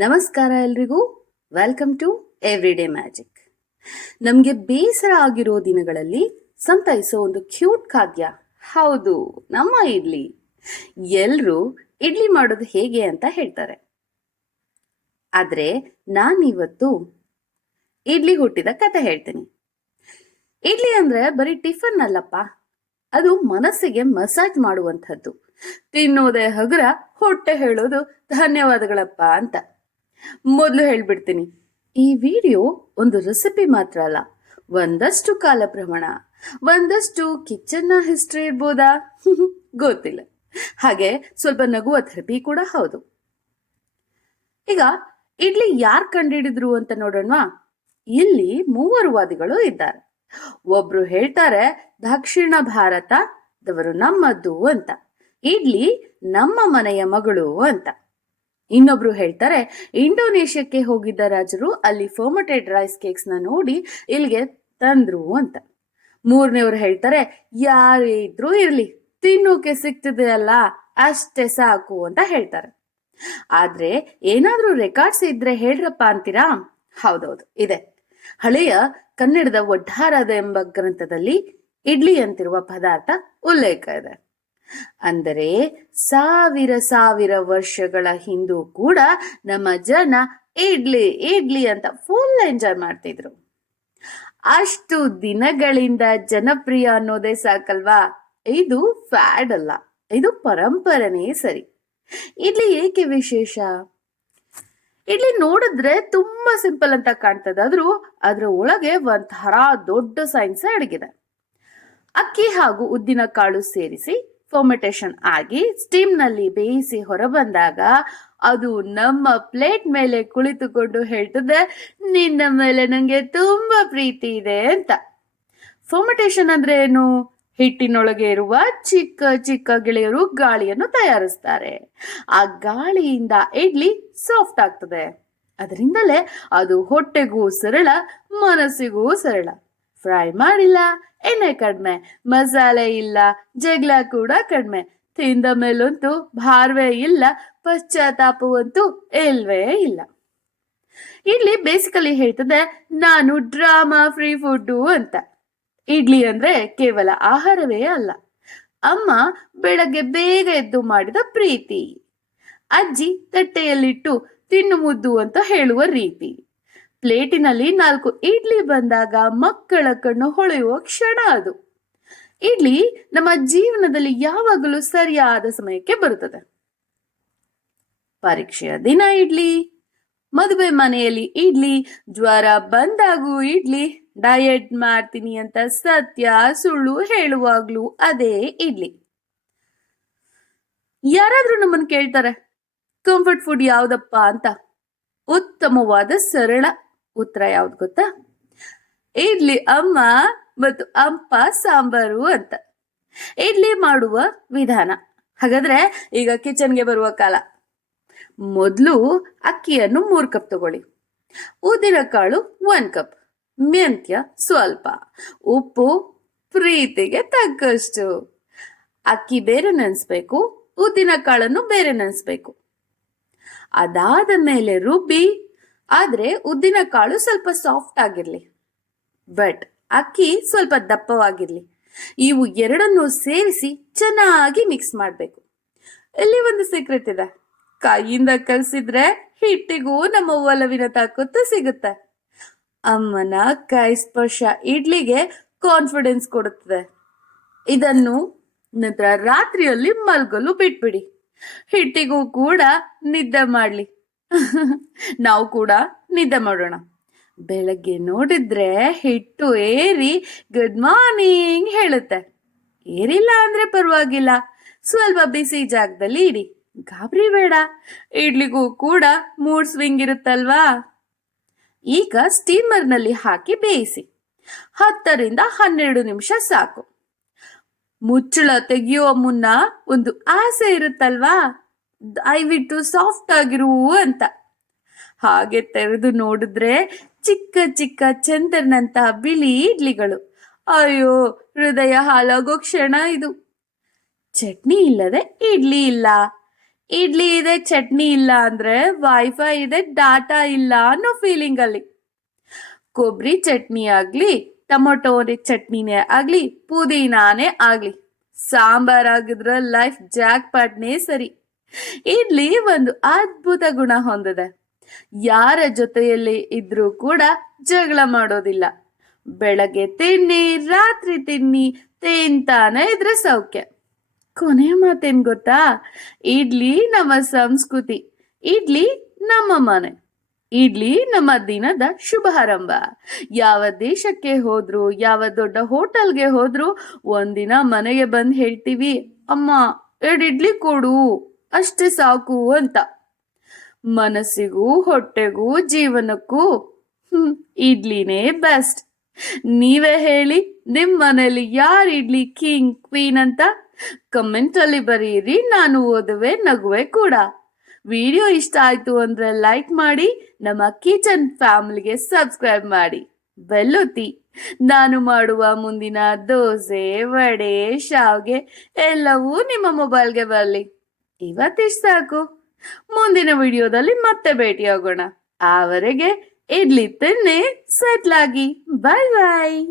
ನಮಸ್ಕಾರ ಎಲ್ರಿಗೂ. Welcome to everyday magic. ನಮಗೆ ಬೇಸರ ಆಗಿರೋ ದಿನಗಳಲ್ಲಿ ಸಂತೈಸೋ ಒಂದು ಕ್ಯೂಟ್ ಖಾದ್ಯ, ಹೌದು, ನಮ್ಮ ಇಡ್ಲಿ. ಎಲ್ರೂ ಇಡ್ಲಿ ಮಾಡೋದು ಹೇಗೆ ಅಂತ ಹೇಳ್ತಾರೆ, ಆದ್ರೆ ನಾನಿವತ್ತು ಇಡ್ಲಿ ಹುಟ್ಟಿದ ಕತೆ ಹೇಳ್ತೀನಿ. ಇಡ್ಲಿ ಅಂದ್ರೆ ಬರೀ ಟಿಫನ್ ಅಲ್ಲಪ್ಪ, ಅದು ಮನಸ್ಸಿಗೆ ಮಸಾಜ್ ಮಾಡುವಂಥದ್ದು. ತಿನ್ನೋದೇ ಹಗುರ, ಹೊಟ್ಟೆ ಹೇಳೋದು ಧನ್ಯವಾದಗಳಪ್ಪ ಅಂತ. ಮೊದಲು ಹೇಳ್ಬಿಡ್ತೀನಿ, ಈ ವಿಡಿಯೋ ಒಂದು ರೆಸಿಪಿ ಮಾತ್ರ ಅಲ್ಲ, ಒಂದಷ್ಟು ಕಾಲ ಪ್ರಮಾಣ, ಒಂದಷ್ಟು ಕಿಚನ್ನ ಹಿಸ್ಟ್ರಿ ಇರ್ಬೋದಾ ಗೊತ್ತಿಲ್ಲ. ಹಾಗೆ ಸ್ವಲ್ಪ ನಗುವ ಥೆರಪಿ ಕೂಡ ಹೌದು. ಈಗ ಇಡ್ಲಿ ಯಾರು ಕಂಡಿಡಿದ್ರು ಅಂತ ನೋಡೋಣವಾ. ಇಲ್ಲಿ ಮೂವರು ವಾದಿಗಳು ಇದ್ದಾರೆ. ಒಬ್ರು ಹೇಳ್ತಾರೆ ದಕ್ಷಿಣ ಭಾರತದವರು ನಮ್ಮದ್ದು ಅಂತ, ಇಡ್ಲಿ ನಮ್ಮ ಮನೆಯ ಮಗಳು ಅಂತ. ಇನ್ನೊಬ್ರು ಹೇಳ್ತಾರೆ ಇಂಡೋನೇಷ್ಯಾಕ್ಕೆ ಹೋಗಿದ್ದ ರಾಜರು ಅಲ್ಲಿ ಫರ್ಮೆಂಟೆಡ್ ರೈಸ್ ಕೇಕ್ಸ್ ನ ನೋಡಿ ಇಲ್ಲಿಗೆ ತಂದ್ರು ಅಂತ. ಮೂರನೇವ್ರು ಹೇಳ್ತಾರೆ ಯಾರೇ ಇದ್ರೂ ಇರ್ಲಿ, ತಿನ್ನೋಕೆ ಸಿಗ್ತಿದೆ ಅಲ್ಲ ಅಷ್ಟೇ ಸಾಕು ಅಂತ ಹೇಳ್ತಾರೆ. ಆದ್ರೆ ಏನಾದ್ರೂ ರೆಕಾರ್ಡ್ಸ್ ಇದ್ರೆ ಹೇಳ್ರಪ್ಪ ಅಂತೀರಾ? ಹೌದೌದು, ಇದೆ. ಹಳೆಯ ಕನ್ನಡದ ಒಡ್ಡಾರದ ಎಂಬ ಗ್ರಂಥದಲ್ಲಿ ಇಡ್ಲಿ ಅಂತಿರುವ ಪದಾರ್ಥ ಉಲ್ಲೇಖ ಇದೆ. ಅಂದರೆ ಸಾವಿರ ಸಾವಿರ ವರ್ಷಗಳ ಹಿಂದೂ ಕೂಡ ನಮ್ಮ ಜನ ಇಡ್ಲಿ ಇಡ್ಲಿ ಅಂತ ಫುಲ್ ಎಂಜಾಯ್ ಮಾಡ್ತಿದ್ರು. ಅಷ್ಟು ದಿನಗಳಿಂದ ಜನಪ್ರಿಯ ಅನ್ನೋದೇ ಸಾಕಲ್ವಾ. ಇದು ಫ್ಯಾಡ್ ಅಲ್ಲ, ಇದು ಪರಂಪರೆನೇ ಸರಿ. ಇಡ್ಲಿ ಏಕೆ ವಿಶೇಷ? ಇಡ್ಲಿ ನೋಡಿದ್ರೆ ತುಂಬಾ ಸಿಂಪಲ್ ಅಂತ ಕಾಣ್ತದಾದ್ರೂ ಅದ್ರ ಒಳಗೆ ಒಂಥರ ದೊಡ್ಡ ಸೈನ್ಸ್ ಅಡಗಿದೆ. ಅಕ್ಕಿ ಹಾಗೂ ಉದ್ದಿನ ಕಾಳು ಸೇರಿಸಿ ಫರ್ಮೆಂಟೇಷನ್ ಆಗಿ ಸ್ಟೀಮ್ ನಲ್ಲಿ ಬೇಯಿಸಿ ಹೊರಬಂದಾಗ ಅದು ನಮ್ಮ ಪ್ಲೇಟ್ ಮೇಲೆ ಕುಳಿತುಕೊಂಡು ಹೇಳ್ತದೆ, ನಿನ್ನ ಮೇಲೆ ನಂಗೆ ತುಂಬಾ ಪ್ರೀತಿ ಇದೆ ಅಂತ. ಫರ್ಮೆಂಟೇಷನ್ ಅಂದ್ರೆ ಏನು? ಹಿಟ್ಟಿನೊಳಗೆ ಇರುವ ಚಿಕ್ಕ ಚಿಕ್ಕ ಗೆಳೆಯರು ಗಾಳಿಯನ್ನು ತಯಾರಿಸ್ತಾರೆ. ಆ ಗಾಳಿಯಿಂದ ಇಡ್ಲಿ ಸಾಫ್ಟ್ ಆಗ್ತದೆ. ಅದರಿಂದಲೇ ಅದು ಹೊಟ್ಟೆಗೂ ಸರಳ, ಮನಸ್ಸಿಗೂ ಸರಳ. ಫ್ರೈ ಮಾಡಿಲ್ಲ, ಎಣ್ಣೆ ಕಡಿಮೆ, ಮಸಾಲೆ ಇಲ್ಲ, ಜಗಳ ಕೂಡ ಕಡಿಮೆ. ತಿಂದ ಮೇಲಂತೂ ಭಾರವೇ ಇಲ್ಲ, ಪಶ್ಚಾತ್ತಾಪವಂತೂ ಇಲ್ವೇ ಇಲ್ಲ. ಇಡ್ಲಿ ಬೇಸಿಕಲಿ ಹೇಳ್ತದೆ ನಾನು ಡ್ರಾಮಾ ಫ್ರೀ ಫುಡ್ ಅಂತ. ಇಡ್ಲಿ ಅಂದ್ರೆ ಕೇವಲ ಆಹಾರವೇ ಅಲ್ಲ, ಅಮ್ಮ ಬೆಳಗ್ಗೆ ಬೇಗ ಎದ್ದು ಮಾಡಿದ ಪ್ರೀತಿ, ಅಜ್ಜಿ ತಟ್ಟೆಯಲ್ಲಿಟ್ಟು ತಿನ್ನು ಮುದ್ದು ಅಂತ ಹೇಳುವ ರೀತಿ, ಪ್ಲೇಟಿನಲ್ಲಿ 4 ಇಡ್ಲಿ ಬಂದಾಗ ಮಕ್ಕಳ ಕಣ್ಣು ಹೊಳೆಯುವ ಕ್ಷಣ ಅದು. ಇಡ್ಲಿ ನಮ್ಮ ಜೀವನದಲ್ಲಿ ಯಾವಾಗಲೂ ಸರಿಯಾದ ಸಮಯಕ್ಕೆ ಬರುತ್ತದೆ. ಪರೀಕ್ಷೆಯ ದಿನ ಇಡ್ಲಿ, ಮದುವೆ ಮನೆಯಲ್ಲಿ ಇಡ್ಲಿ, ಜ್ವರ ಬಂದಾಗೂ ಇಡ್ಲಿ, ಡಯಟ್ ಮಾಡ್ತೀನಿ ಅಂತ ಸತ್ಯ ಸುಳ್ಳು ಹೇಳುವಾಗ್ಲೂ ಅದೇ ಇಡ್ಲಿ. ಯಾರಾದ್ರೂ ನಮ್ಮನ್ನು ಕೇಳ್ತಾರೆ ಕಂಫರ್ಟ್ ಫುಡ್ ಯಾವ್ದಪ್ಪ ಅಂತ, ಉತ್ತಮವಾದ ಸರಳ ಉತ್ತರ ಯಾವ್ದು ಗೊತ್ತಾ? ಇಡ್ಲಿ ಅಮ್ಮ ಮತ್ತು ಅಪ್ಪ ಸಾಂಬಾರು ಅಂತ. ಇಡ್ಲಿ ಮಾಡುವ ವಿಧಾನ. ಹಾಗಾದ್ರೆ ಈಗ ಕಿಚನ್ಗೆ ಬರುವ ಕಾಲ. ಮೊದಲು ಅಕ್ಕಿಯನ್ನು 3 ಕಪ್ ತಗೊಳ್ಳಿ, ಉದ್ದಿನ ಕಾಳು 1 ಕಪ್, ಮೆಂತ್ಯ ಸ್ವಲ್ಪ, ಉಪ್ಪು ಪ್ರೀತಿಗೆ ತಕ್ಕಷ್ಟು. ಅಕ್ಕಿ ಬೇರೆ ನೆನೆಸ್ಬೇಕು, ಉದ್ದಿನ ಕಾಳನ್ನು ಬೇರೆ ನೆನೆಸ್ಬೇಕು. ಅದಾದ ಮೇಲೆ ರುಬ್ಬಿ, ಆದ್ರೆ ಉದ್ದಿನ ಕಾಳು ಸ್ವಲ್ಪ ಸಾಫ್ಟ್ ಆಗಿರ್ಲಿ, ಬಟ್ ಅಕ್ಕಿ ಸ್ವಲ್ಪ ದಪ್ಪವಾಗಿರ್ಲಿ. ಇವು ಎರಡನ್ನು ಸೇರಿಸಿ ಚೆನ್ನಾಗಿ ಮಿಕ್ಸ್ ಮಾಡಬೇಕು. ಇಲ್ಲಿ ಒಂದು ಸೀಕ್ರೆಟ್ ಇದೆ, ಕೈಯಿಂದ ಕಲಸಿದ್ರೆ ಹಿಟ್ಟಿಗೂ ನಮ್ಮ ಒಲವಿನ ತಾಕತ್ತು ಸಿಗುತ್ತೆ. ಅಮ್ಮನ ಕೈ ಸ್ಪರ್ಶ ಇಡ್ಲಿಗೆ ಕಾನ್ಫಿಡೆನ್ಸ್ ಕೊಡುತ್ತದೆ. ಇದನ್ನು ನಂತರ ರಾತ್ರಿಯಲ್ಲಿ ಮಲ್ಗಲು ಬಿಟ್ಬಿಡಿ, ಹಿಟ್ಟಿಗೂ ಕೂಡ ನಿದ್ದೆ ಮಾಡ್ಲಿ. ನಾವು ಕೂಡ ನಿದ್ದೆ ಮಾಡೋಣ. ಬೆಳಗ್ಗೆ ನೋಡಿದ್ರೆ ಹಿಟ್ಟು ಏರಿ ಗುಡ್ ಮಾರ್ನಿಂಗ್ ಹೇಳುತ್ತೆ. ಏರಿಲ್ಲ ಅಂದ್ರೆ ಪರವಾಗಿಲ್ಲ, ಸ್ವಲ್ಪ ಬಿಸಿ ಜಾಗದಲ್ಲಿ ಇಡಿ, ಗಾಬರಿ ಬೇಡ. ಇಡ್ಲಿಗೂ ಕೂಡ ಮೂಡ್ ಸ್ವಿಂಗ್ ಇರುತ್ತಲ್ವಾ. ಈಗ ಸ್ಟೀಮರ್ನಲ್ಲಿ ಹಾಕಿ ಬೇಯಿಸಿ 10 ರಿಂದ 12 ನಿಮಿಷ ಸಾಕು. ಮುಚ್ಚಳ ತೆಗೆಯುವ ಮುನ್ನ ಒಂದು ಆಸೆ ಇರುತ್ತಲ್ವಾ, ದಯವಿಟ್ಟು ಸಾಫ್ಟ್ ಆಗಿರು ಅಂತ. ಹಾಗೆ ತೆರೆದು ನೋಡಿದ್ರೆ ಚಿಕ್ಕ ಚಿಕ್ಕ ಚಂದ್ರನಂತಹ ಬಿಳಿ ಇಡ್ಲಿಗಳು. ಅಯ್ಯೋ, ಹೃದಯ ಹಾಳಾಗೋ ಕ್ಷಣ ಇದು. ಚಟ್ನಿ ಇಲ್ಲದೆ ಇಡ್ಲಿ ಇಲ್ಲ, ಇಡ್ಲಿ ಇದೆ ಚಟ್ನಿ ಇಲ್ಲ ಅಂದ್ರೆ ವೈಫೈ ಇದೆ ಡಾಟಾ ಇಲ್ಲ ಅನ್ನೋ ಫೀಲಿಂಗ್ ಅಲ್ಲಿ. ಕೊಬ್ಬರಿ ಚಟ್ನಿ ಆಗ್ಲಿ, ಟೊಮೊಟೊ ಚಟ್ನಿನೇ ಆಗ್ಲಿ, ಪುದೀನಾನೇ ಆಗ್ಲಿ, ಸಾಂಬಾರ್ ಆಗಿದ್ರ ಲೈಫ್ ಜಾಕ್ ಪಾಟ್ನೇ ಸರಿ. ಇಡ್ಲಿ ಒಂದು ಅದ್ಭುತ ಗುಣ ಹೊಂದಿದೆ. ಯಾರ ಜೊತೆಯಲ್ಲಿ ಇದ್ರೂ ಕೂಡ ಜಗಳ ಮಾಡೋದಿಲ್ಲ. ಬೆಳಗ್ಗೆ ತಿನ್ನಿ, ರಾತ್ರಿ ತಿನ್ನಿ, ತಿಂತಾನೆ ಇದ್ರೆ ಸೌಖ್ಯ. ಕೊನೆಯ ಮಾತೇನ್ ಗೊತ್ತಾ? ಇಡ್ಲಿ ನಮ್ಮ ಸಂಸ್ಕೃತಿ, ಇಡ್ಲಿ ನಮ್ಮ ಮನೆ, ಇಡ್ಲಿ ನಮ್ಮ ದಿನದ ಶುಭಾರಂಭ. ಯಾವ ದೇಶಕ್ಕೆ ಹೋದ್ರು, ಯಾವ ದೊಡ್ಡ ಹೋಟೆಲ್ಗೆ ಹೋದ್ರು ಒಂದಿನ ಮನೆಗೆ ಬಂದು ಹೇಳ್ತೀವಿ, ಅಮ್ಮ 2 ಇಡ್ಲಿ ಕೊಡು, ಅಷ್ಟೇ ಸಾಕು ಅಂತ. ಮನಸ್ಸಿಗೂ ಹೊಟ್ಟೆಗೂ ಜೀವನಕ್ಕೂ ಇಡ್ಲಿನೇ ಬೆಸ್ಟ್. ನೀವೇ ಹೇಳಿ, ನಿಮ್ ಮನೇಲಿ ಯಾರ್ ಇಡ್ಲಿ ಕಿಂಗ್ ಕ್ವೀನ್ ಅಂತ ಕಮೆಂಟ್ ಅಲ್ಲಿ ಬರೀರಿ, ನಾನು ಓದುವೆ, ನಗುವೆ ಕೂಡ. ವಿಡಿಯೋ ಇಷ್ಟ ಆಯ್ತು ಅಂದ್ರೆ ಲೈಕ್ ಮಾಡಿ, ನಮ್ಮ ಕಿಚನ್ ಫ್ಯಾಮಿಲಿಗೆ ಸಬ್ಸ್ಕ್ರೈಬ್ ಮಾಡಿ, ಬೆಲ್ ಒತ್ತಿ. ನಾನು ಮಾಡುವ ಮುಂದಿನ ದೋಸೆ, ವಡೆ, ಶಾವ್ಗೆ ಎಲ್ಲವೂ ನಿಮ್ಮ ಮೊಬೈಲ್ಗೆ ಬರಲಿ. ಇವತ್ತಿಷ್ಟು ಸಾಕು. ಮುಂದಿನ ವಿಡಿಯೋದಲ್ಲಿ ಮತ್ತೆ ಭೇಟಿಯಾಗೋಣ. ಆವರೆಗೆ ಇಡ್ಲಿ ತಿನ್ನಿ, ಸೆಟ್ಲಾಗಿ. ಬಾಯ್ ಬಾಯ್.